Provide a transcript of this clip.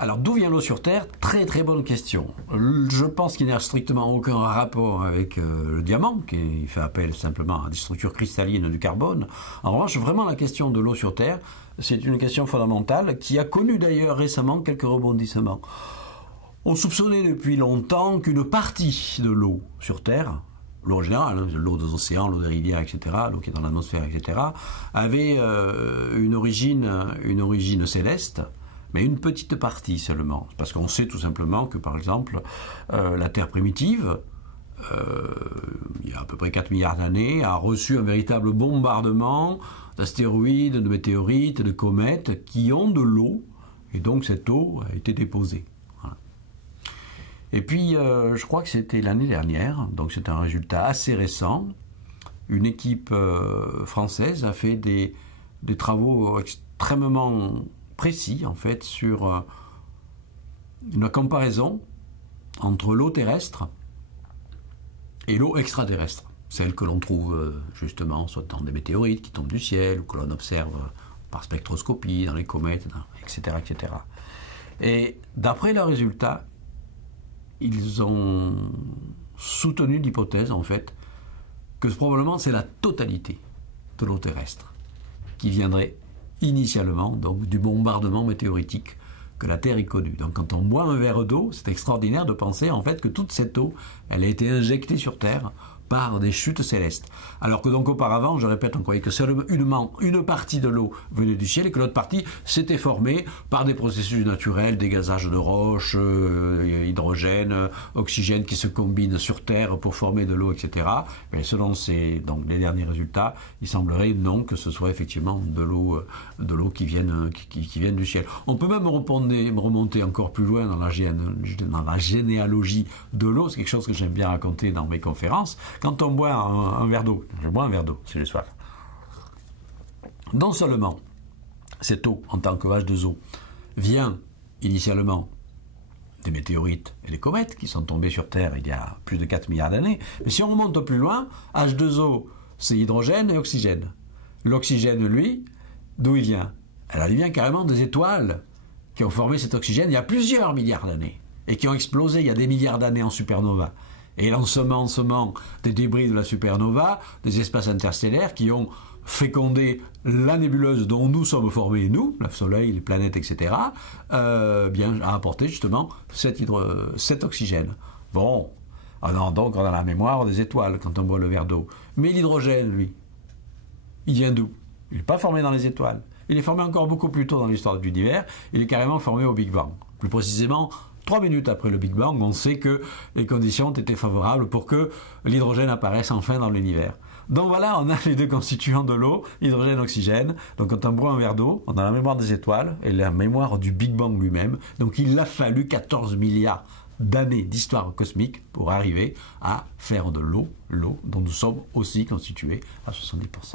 Alors, d'où vient l'eau sur Terre? Très très bonne question. Je pense qu'il n'y a strictement aucun rapport avec le diamant, qui fait appel simplement à des structures cristallines du carbone. En revanche, vraiment la question de l'eau sur Terre, c'est une question fondamentale qui a connu d'ailleurs récemment quelques rebondissements. On soupçonnait depuis longtemps qu'une partie de l'eau sur Terre, l'eau en général, l'eau des océans, l'eau des rivières, etc., l'eau qui est dans l'atmosphère, etc., avait une origine céleste, mais une petite partie seulement. Parce qu'on sait tout simplement que, par exemple, la Terre primitive, il y a à peu près 4 milliards d'années, a reçu un véritable bombardement d'astéroïdes, de météorites, de comètes qui ont de l'eau, et donc cette eau a été déposée. Voilà. Et puis, je crois que c'était l'année dernière, donc c'est un résultat assez récent, une équipe française a fait des travaux extrêmement précis, en fait, sur une comparaison entre l'eau terrestre et l'eau extraterrestre, celle que l'on trouve justement soit dans des météorites qui tombent du ciel ou que l'on observe par spectroscopie, dans les comètes, etc., etc. Et d'après leurs résultats, ils ont soutenu l'hypothèse, en fait, que probablement c'est la totalité de l'eau terrestre qui viendrait initialement donc du bombardement météoritique que la Terre ait connu. Donc quand on boit un verre d'eau, c'est extraordinaire de penser en fait que toute cette eau, elle a été injectée sur Terre par des chutes célestes. Alors que donc auparavant, je répète, on croyait que seulement une partie de l'eau venait du ciel et que l'autre partie s'était formée par des processus naturels, dégazage de roches, hydrogène, oxygène qui se combinent sur Terre pour former de l'eau, etc. Mais selon donc les derniers résultats, il semblerait non que ce soit effectivement de l'eau qui vienne du ciel. On peut même remonter encore plus loin dans la généalogie de l'eau. C'est quelque chose que j'aime bien raconter dans mes conférences. Quand on boit un verre d'eau, je bois un verre d'eau si j'ai soif, non seulement cette eau en tant que H2O vient initialement des météorites et des comètes qui sont tombées sur Terre il y a plus de 4 milliards d'années, mais si on remonte plus loin, H2O c'est hydrogène et oxygène. L'oxygène, lui, d'où il vient? Alors il vient carrément des étoiles qui ont formé cet oxygène il y a plusieurs milliards d'années et qui ont explosé il y a des milliards d'années en supernova. Et l'ensemencement des débris de la supernova, des espaces interstellaires qui ont fécondé la nébuleuse dont nous sommes formés, nous, le Soleil, les planètes, etc., bien, a apporté justement cet oxygène. Bon, donc on a la mémoire des étoiles quand on boit le verre d'eau. Mais l'hydrogène, lui, il vient d'où? Il n'est pas formé dans les étoiles. Il est formé encore beaucoup plus tôt dans l'histoire de l'univers. Il est carrément formé au Big Bang. Plus précisément, 3 minutes après le Big Bang, on sait que les conditions étaient favorables pour que l'hydrogène apparaisse enfin dans l'univers. Donc voilà, on a les deux constituants de l'eau, hydrogène et oxygène. Donc quand on boit un verre d'eau, on a la mémoire des étoiles et la mémoire du Big Bang lui-même. Donc il a fallu 14 milliards d'années d'histoire cosmique pour arriver à faire de l'eau dont nous sommes aussi constitués à 70%.